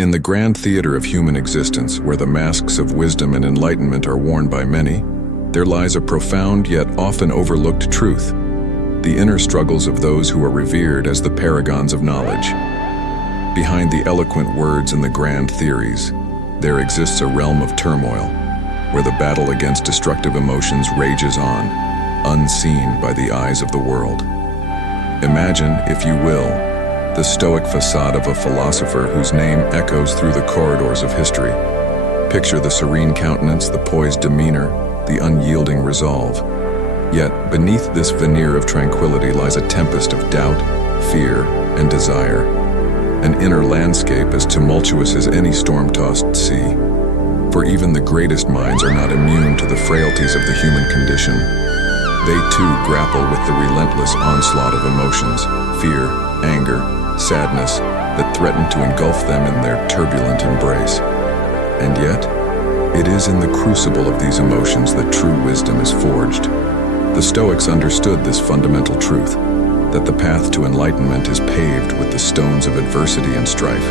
In the grand theater of human existence, where the masks of wisdom and enlightenment are worn by many, there lies a profound yet often overlooked truth: the inner struggles of those who are revered as the paragons of knowledge. Behind the eloquent words and the grand theories, there exists a realm of turmoil, where the battle against destructive emotions rages on, unseen by the eyes of the world. Imagine, if you will, the stoic facade of a philosopher whose name echoes through the corridors of history. Picture the serene countenance, the poised demeanor, the unyielding resolve. Yet, beneath this veneer of tranquility lies a tempest of doubt, fear, and desire. An inner landscape as tumultuous as any storm-tossed sea. For even the greatest minds are not immune to the frailties of the human condition. They too grapple with the relentless onslaught of emotions, fear, anger, sadness, that threaten to engulf them in their turbulent embrace. And yet, it is in the crucible of these emotions that true wisdom is forged. The Stoics understood this fundamental truth, that the path to enlightenment is paved with the stones of adversity and strife.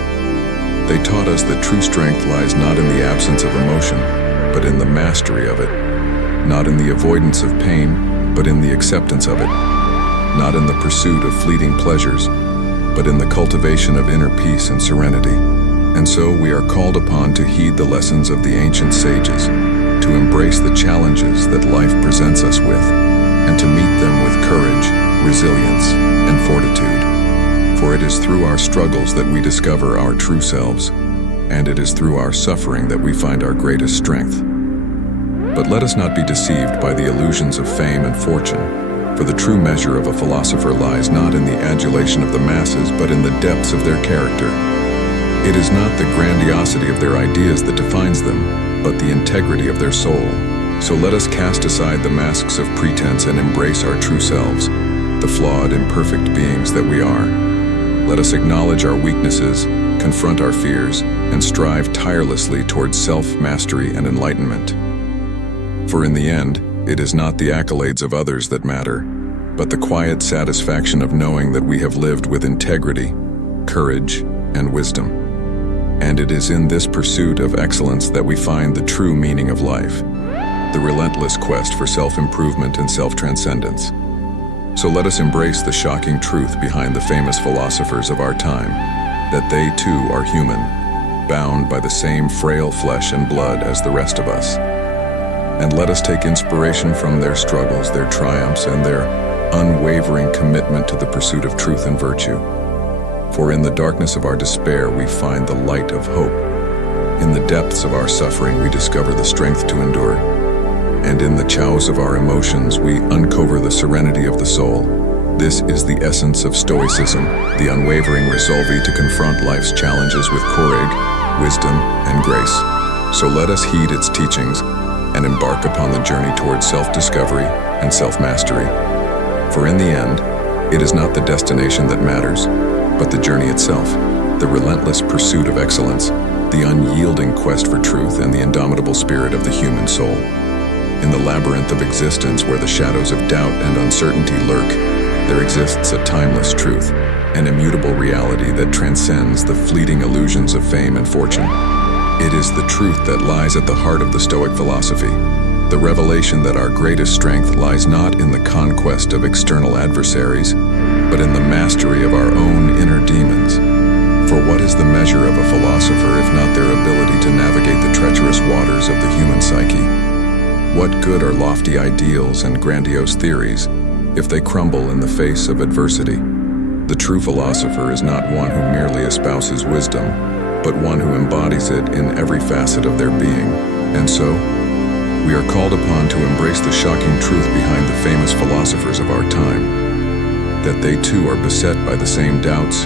They taught us that true strength lies not in the absence of emotion, but in the mastery of it. Not in the avoidance of pain, but in the acceptance of it. Not in the pursuit of fleeting pleasures, but in the cultivation of inner peace and serenity. And so we are called upon to heed the lessons of the ancient sages, to embrace the challenges that life presents us with, and to meet them with courage, resilience, and fortitude. For it is through our struggles that we discover our true selves, and it is through our suffering that we find our greatest strength. But let us not be deceived by the illusions of fame and fortune, for the true measure of a philosopher lies not in the adulation of the masses, but in the depths of their character. It is not the grandiosity of their ideas that defines them, but the integrity of their soul. So let us cast aside the masks of pretense and embrace our true selves, the flawed, imperfect beings that we are. Let us acknowledge our weaknesses, confront our fears, and strive tirelessly towards self-mastery and enlightenment. For in the end, it is not the accolades of others that matter, but the quiet satisfaction of knowing that we have lived with integrity, courage, and wisdom. And it is in this pursuit of excellence that we find the true meaning of life, the relentless quest for self-improvement and self-transcendence. So let us embrace the shocking truth behind the famous philosophers of our time, that they too are human, bound by the same frail flesh and blood as the rest of us. And let us take inspiration from their struggles, their triumphs, and their unwavering commitment to the pursuit of truth and virtue. For in the darkness of our despair, we find the light of hope. In the depths of our suffering, we discover the strength to endure. And in the chaos of our emotions, we uncover the serenity of the soul. This is the essence of Stoicism, the unwavering resolve to confront life's challenges with courage, wisdom, and grace. So let us heed its teachings and embark upon the journey towards self-discovery and self-mastery. For in the end, it is not the destination that matters, but the journey itself, the relentless pursuit of excellence, the unyielding quest for truth, and the indomitable spirit of the human soul. In the labyrinth of existence where the shadows of doubt and uncertainty lurk, there exists a timeless truth, an immutable reality that transcends the fleeting illusions of fame and fortune. It is the truth that lies at the heart of the Stoic philosophy, the revelation that our greatest strength lies not in the conquest of external adversaries, but in the mastery of our own inner demons. For what is the measure of a philosopher if not their ability to navigate the treacherous waters of the human psyche? What good are lofty ideals and grandiose theories if they crumble in the face of adversity? The true philosopher is not one who merely espouses wisdom, but one who embodies it in every facet of their being. And so, we are called upon to embrace the shocking truth behind the famous philosophers of our time, that they too are beset by the same doubts,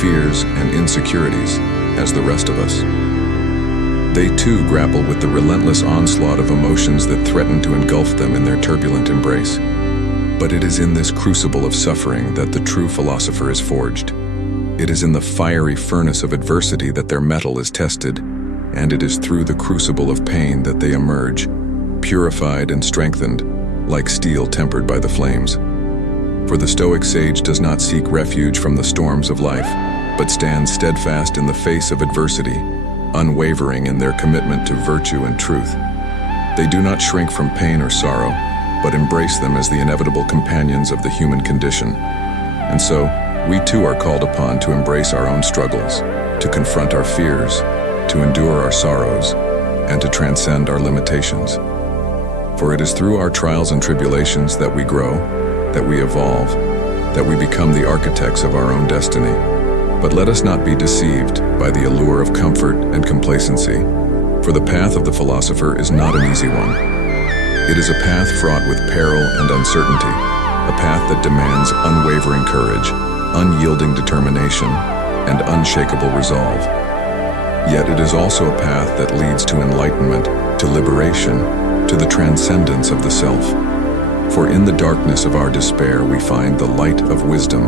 fears, and insecurities as the rest of us. They too grapple with the relentless onslaught of emotions that threaten to engulf them in their turbulent embrace. But it is in this crucible of suffering that the true philosopher is forged. It is in the fiery furnace of adversity that their mettle is tested, and it is through the crucible of pain that they emerge, purified and strengthened, like steel tempered by the flames. For the Stoic sage does not seek refuge from the storms of life, but stand steadfast in the face of adversity, unwavering in their commitment to virtue and truth. They do not shrink from pain or sorrow, but embrace them as the inevitable companions of the human condition. And so, we too are called upon to embrace our own struggles, to confront our fears, to endure our sorrows, and to transcend our limitations. For it is through our trials and tribulations that we grow, that we evolve, that we become the architects of our own destiny. But let us not be deceived by the allure of comfort and complacency, for the path of the philosopher is not an easy one. It is a path fraught with peril and uncertainty, a path that demands unwavering courage, unyielding determination, and unshakable resolve. Yet it is also a path that leads to enlightenment, to liberation, to the transcendence of the self. For in the darkness of our despair we find the light of wisdom.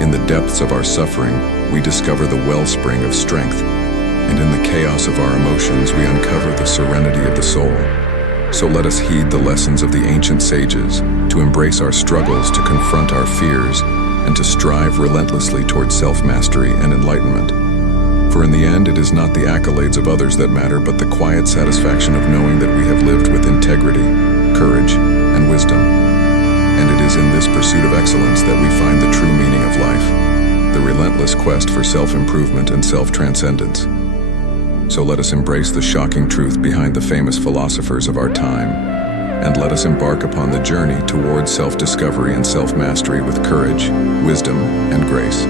In the depths of our suffering we discover the wellspring of strength. And in the chaos of our emotions we uncover the serenity of the soul. So let us heed the lessons of the ancient sages, to embrace our struggles, to confront our fears, and to strive relentlessly towards self-mastery and enlightenment. For in the end, it is not the accolades of others that matter, but the quiet satisfaction of knowing that we have lived with integrity, courage, and wisdom. And it is in this pursuit of excellence that we find the true meaning of life, the relentless quest for self-improvement and self-transcendence. So let us embrace the shocking truth behind the famous philosophers of our time, and let us embark upon the journey towards self-discovery and self-mastery with courage, wisdom, and grace.